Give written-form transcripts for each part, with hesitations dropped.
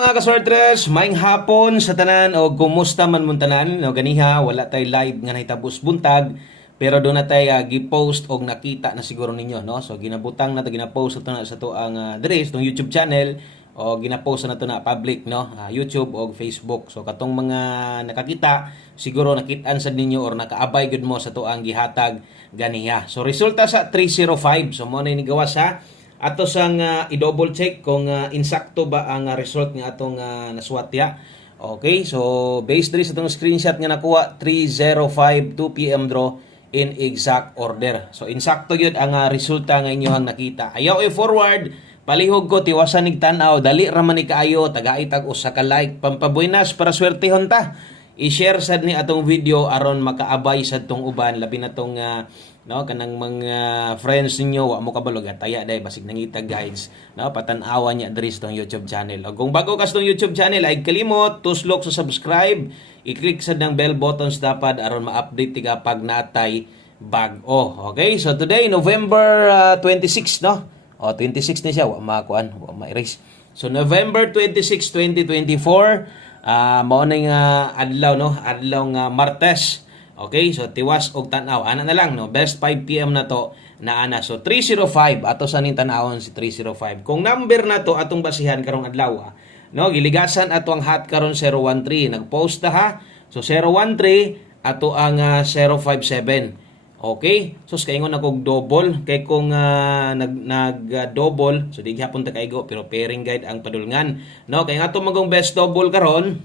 Mga kasortres, maayong hapon sa tanan o kumusta man mong tanan. No, ganiha, wala tay live nga nahitabo buntag, pero doon na tay gi-post og nakita na siguro ninyo, no? So ginabutang na to, gina-post na to na sa to ang diri sa YouTube channel o gina-post na to na public, no? YouTube o Facebook. So katong mga nakakita, siguro nakitaan sad ninyo or nakaabay gud mo sa to ang gihatag ganiha. So resulta sa 305. So mo na ni gawas ha. Ato sang i-double check kung insakto ba ang result nga atong naswatya. Okay, so based diri sa itong screenshot nga nakuha, 3:05 2 p.m. draw in exact order. So insakto yun ang resulta nga inyohang nakita. Ayaw forward, palihog ko tiwasan nig tan-aw, dali ra man ni kaayo, tagaitag usa ka like pampabuenas para swertehon ta. I-share sad ni atong video aron makaabay sa tong uban, labi na tong no kanang mga friends ninyo wa mo kabalo gataya day basig nangita guides, no patan-awa niya diri sa tong YouTube channel. O kung bago ka sa tong YouTube channel ay kalimot tuslok sa subscribe, i-click sad ng bell buttons dapat aron ma-update tiga pag natay bag-o. Okay, so today November 26, no? O 26 ni siya, wa makuan, wa ma-erase. So November 26, 2024, mao ning adlaw, no, adlaw nga Martes. Okay, so tiwas og tan-aw ana na lang, no, best 5 p.m. na to na ana. So 305 ato sa ning tan-awon si 305. Kung number na to atong basihan karong adlaw, no, giligasan ato ang hat karon 013, nagpost na ha. So 013 ato ang 057. Okay? So kaingon ako double kay kung nag so di gyapon ta kaigo pero pairing guide ang padulngan. No, kay ato magong best double karon.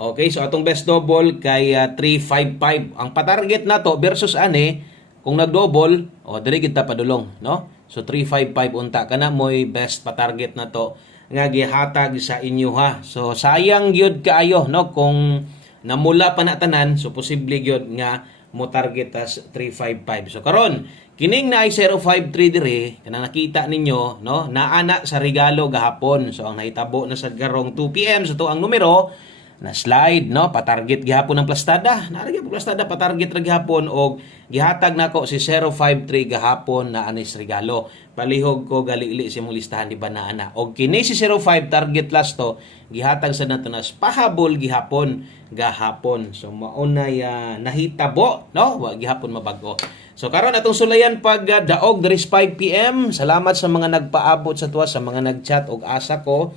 Okay, so atong best double kay 355. Ang patarget nato versus ani kung nag-double, dili kita padulong, no? So 355 unta kana moy best patarget nato nga gihatag sa inyo ha. So sayang gyud kaayo, no, kung namula pa na tanan, so posible gyud nga mo target as 355. So karon kining na ay 053 dire kanang nakita ninyo, no, naana sa regalo gahapon. So ang nahitabo na sa garong 2 PM so to ang numero na slide, no, patarget gihapon ng plastada. Naragya po plastada patarget ra gihapon og gihatag nako si 053 gahapon na anis regalo. Palihog ko gali-ili si mong listahan di ba na ana. Og kini si 05 target last to gihatag sa nato nas pahabol gihapon gahapon. So maunay nahitabo, no, wa gihapon mabag-o. So karon atong sulayan pag daog diri 5 PM. Salamat sa mga nagpaabot sa tuwa, sa mga nagchat og asa ko.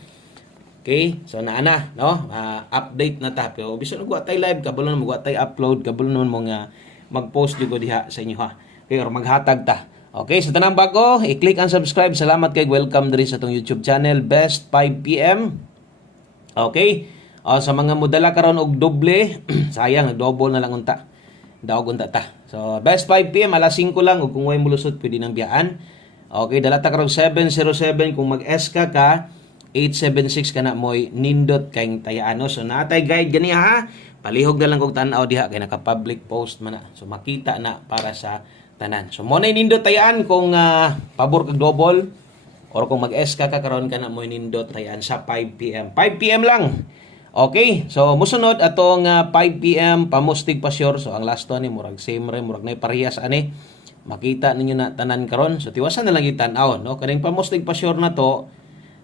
Okay, so naana, no? Update na ta. Pero bisan og tay live, kabalo na mo tay upload, kabalo na mo nga mag-post jud ko diha sa inyo ha. Okay, or maghatag ta. Okay, sa tanang bago, i-click ang subscribe. Salamat kay welcome diri sa tong YouTube channel, Best 5 PM. Okay? Sa mga modala karon og doble, sayang double na lang unta. Daog unta ta. So, Best 5 PM alas 5 lang ug kung way mulusot pwede nang biyaan. Okay, dala ta karon 707 kung mag-SK ka 876 kana moy nindot kayong tayano. So natay guide gani ha. Palihog na lang kog tan-aw diha kay naka-public post man na. So makita na para sa tanan. So mo nay nindot tayaan kung pabor kag double or kung mag-SK ka karon kana moy nindot tayaan sa 5 PM. 5 PM lang. Okay, so musunod atong 5 PM pamustig pa sure. So ang last ni murag same ray, murag nay parehas ani. Makita ninyo na tanan karon. So tiwasan na lang itan-aw, no. Kaning pamustig pa sure na to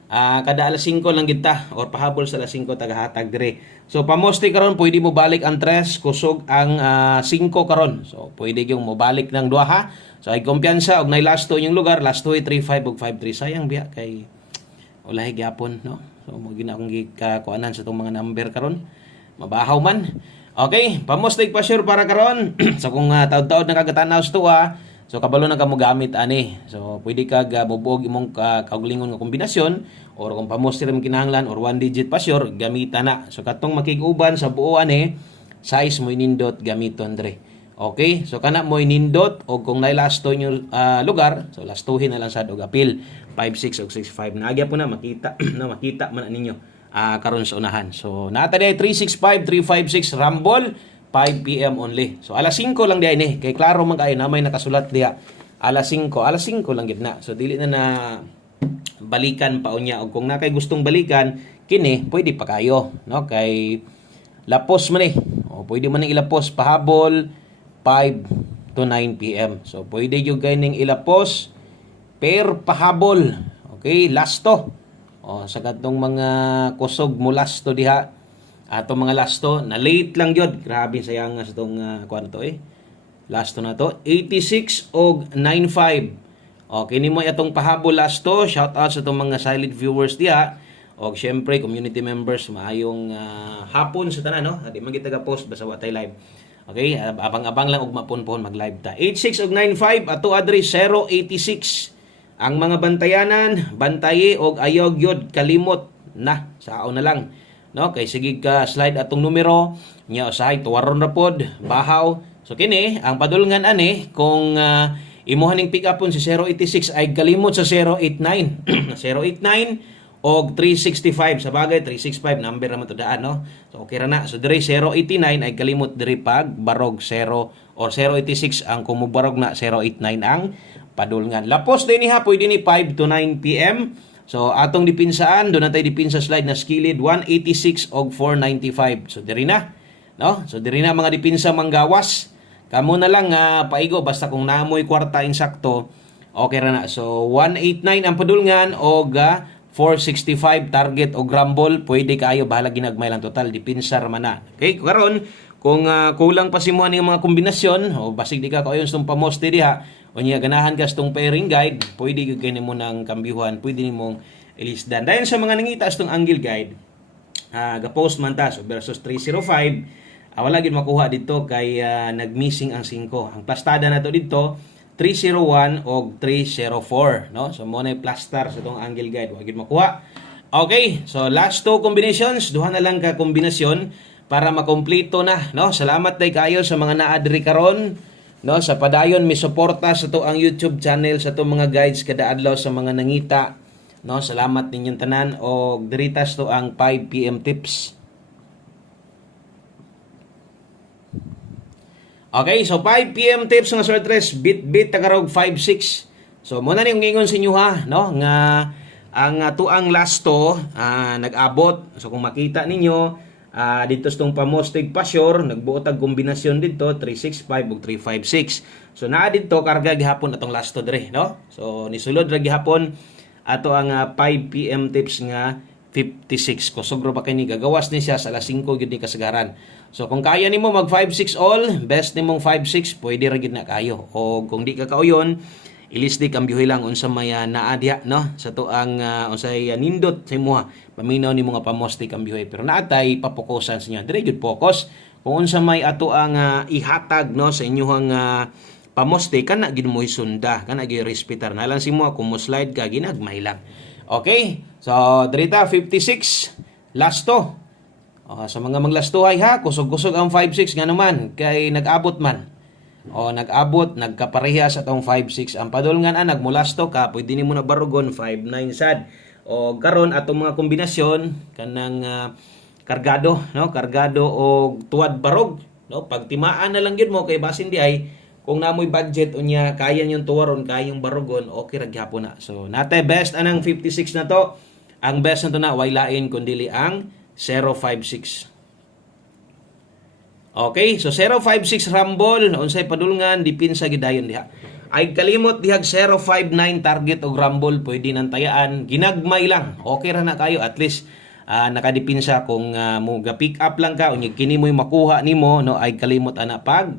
kada alas 5 lang kita or pahabol sa alas 5 tagahatag dire. So pamoste karon pwede mo balik ang 3 kusog ang 5 karon. So pwede gyud mo balik ng 2 ha. So ay kumpiyansa og nay last 2 yung lugar, last 2 35 ug 53 sayang biya kay ulahi gyapon, no. So mo ginaong gikakuanan sa tong mga number karon. Mabahaw man. Okay, pamoste pa sure para karon. So kung taud-taud nakagatan-aw sa tuwa, so kabalo na ka mo gamit ani. So pwede ka bubuog imong kaugalingon nga kombinasyon or kung pamoste ra kinahanglan or one digit pa sure gamita na. So katong makig-uban sa buo ani size mo inindot gamiton dre. Okay? So kana mo inindot og kung nay last to yung lugar, so last tuhin na lang sad og apil 56 og 65. Naagya po na makita no makita man ninyo karon sa unahan. So naata day 365 356 Rumble 5 PM only. So alas 5 lang diay ni. Kay klaro man kay na may nakasulat diha. Alas 5 lang gid na. So dili na balikan pa unya og kung na kay gustong balikan kini pwede pa kayo, no, kay lapos man o pwede man ning ilapos pahabol 5 to 9 PM. So pwede gyud kay ning ilapos per pahabol. Okay, last to. sa katong mga kusog mo lasto diha. Atong mga lasto na late lang gyud. Grabe sayang sa tong kuan to Lasto na to 86 og 95. Kini mo atong pahabol lasto. Shout out sa itong mga silent viewers diha. O syempre, community members, maayong hapon sa tanan, no? Di man kita post basta wa tay live. Okay, abang-abang lang og mapunpon mag-live ta. 86 og 95 ato address 086. Ang mga bantayanan, bantaye og ayaw gyud kalimot na sao na lang. No, kay sige ka slide atong numero nya usahay tuwaron ra pod, bahaw. So kini ang padulngan ani kung imuha ning pick upon si 086 ay kalimot sa 089. 089 og 365 sa bagay 365 number naman to daan, no. So okay ra na. So dire 089 ay kalimot dire pag barog 0 or 086 ang kumubarog na 089 ang padulngan. Lapos din ha pwede ni 5 to 9 PM. So atong dipinsaan do na tay dipinsa slide na skilid 186 og 495. So diri na, no. So diri na mga dipinsa manggawas. Kamo na lang paigo basta kung naamoy kwarta insakto okay ra na. So 189 ang padulngan og 465 target o grumble, pwede kayo bahala ginagmay lang total dipinsar man na. Okay, karon kung kulang pa si mo ang mga kombinasyon o basig di ka kayo stong pamoste diha o niya ganahan ka stong pairing guide, pwede gyud kini mo nang kambyuhan, pwede nimong ilisdan. Dayon sa mga nangita stong angle guide, ga-post man ta so versus 305, wala gyud makuha dito kay nag-missing ang 5. Ang plastada nato dito 301 o 304, no? So mo na plaster sa itong angle guide, wag gyud makuha. Okay, so last two combinations, duha na lang ka kombinasyon para makompleto na, no? Salamat day kayo sa mga naa diri karon, no? Sa padayon mi suporta sa to ang YouTube channel sa to mga guides kada adlaw sa mga nangita, no? Salamat ninyong tanan og diritas to ang 5 PM tips. Okay, so 5 PM tips nga sortres bit tagarog 5-6. So muna ni yung ingon sa inyo ha, no, nga ang tuang lasto nag-abot. So kung makita ninyo dito stong pamostig pasyor, nagbuot ang kombinasyon dito 365 ug 356. So naa dito karga gihapon atong lasto dire, no? So nisulod ra gihapon ato ang 5 PM tips nga 56. Kusog ra pa kini gagawas ni siya sa alas 5 gyud ni kasagaran. So kung kaya nimo mag 5-6 all, best nimong 5-6, pwede ra gid na kayo. O kung di ka kauyon, ilisdi kambyuhi lang unsa may naa diha, no? Sa to ang unsay nindot sa imo paminaw nimo nga pamosti kambyuhi. Pero naatay papokusan sa inyo. Dire gyud focus kung unsa may ato ang ihatag, no, sa inyohang pamosti kana gid mo isunda, kana gid respetar. Nalang si mo kung mo slide ka ginagmay lang. Okay? So dirita 56 lasto. Sa mga manglastuhay ha, kusog-kusog ang 5-6 nga naman, kay nag-abot man. Nag-abot, nagkaparehas atong 5-6. Ang padulngan nagmulasto ka, pwede nimo na barugon 5-9 sad. Karon atong mga kombinasyon kanang kargado, no? Kargado o tuwad barog, no? Pagtimaan na lang gyud mo kay basin di ay kung namoy budget unya kaya yung tuwaron, kaya yung barugon, okay ra gyapon na. So natay best anang 56 na to. Ang best na to na way lain kundi ang 056. Okay, so 056 rumble unsay padulngan dipinsa gidayon diha. Ay kalimot dihag 059 target og rumble pwede nang tayaan, ginagmay lang. Okay ra na kayo at least nakadipinsa kung mo ga pick up lang ka unya kini mo'y makuha nimo, no, ay kalimot ana pag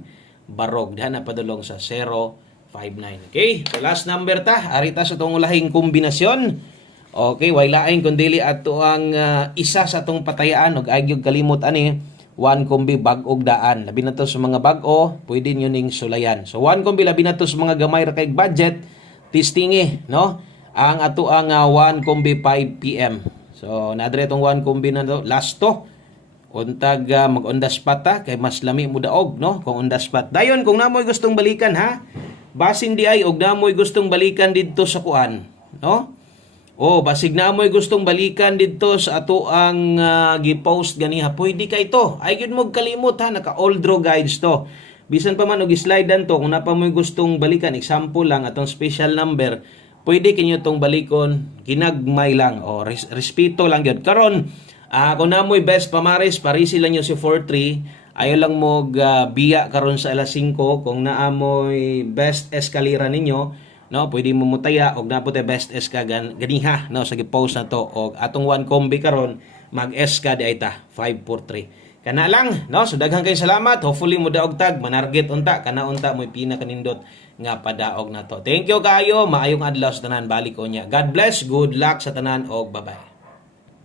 barog diha na padulong sa 059. Okay, so last number ta arita sa tong ulahing kombinasyon. Okay, way lain kun dili ato ang isa sa atong patayaan og agyog kalimot ani one kombi bag-og daan. Labi na to sa mga bag-o, pwede nyo ning sulayan. So one kombi labi na to sa mga gamay ra kay budget, tistingi, no? Ang ato ang one kombi 5 PM. So nadre tong one kombi na to, last to. Untag mag on the spot ta kay mas lami mo daog, no? Kung on the spot. Dayon kung namoy gustong balikan ha, basin di ay og namoy gustong balikan didto sa kuan, no? Basig na mo'y gustong balikan dito sa ato ang gi-post ganiha. Pwede ka ito. Ay yun mo kalimot ha, naka-all draw guides to. Bisan pa man og slide dan to, kung napa mo'y gustong balikan, example lang, atong special number, pwede kinyo tong balikon, ginagmay lang, respeto lang yun. Karon, kung na mo'y best pamaris, parisi lang nyo si 4-3, ayaw lang mo biya karon sa alas 5, kung naamoy best eskalera ninyo, no, pwede mo mutaya og napot best S ka ganiha, no, sa gi-post na to. Og atong one combi karon mag S ka di ay ta 543. Kana lang, no, so daghang kay salamat. Hopefully mo daog tag manarget unta kana unta mo'y pinakanindot nga padaog na to. Thank you kayo, maayong adlaw sa tanan, balik ko niya. God bless, good luck sa tanan og bye-bye.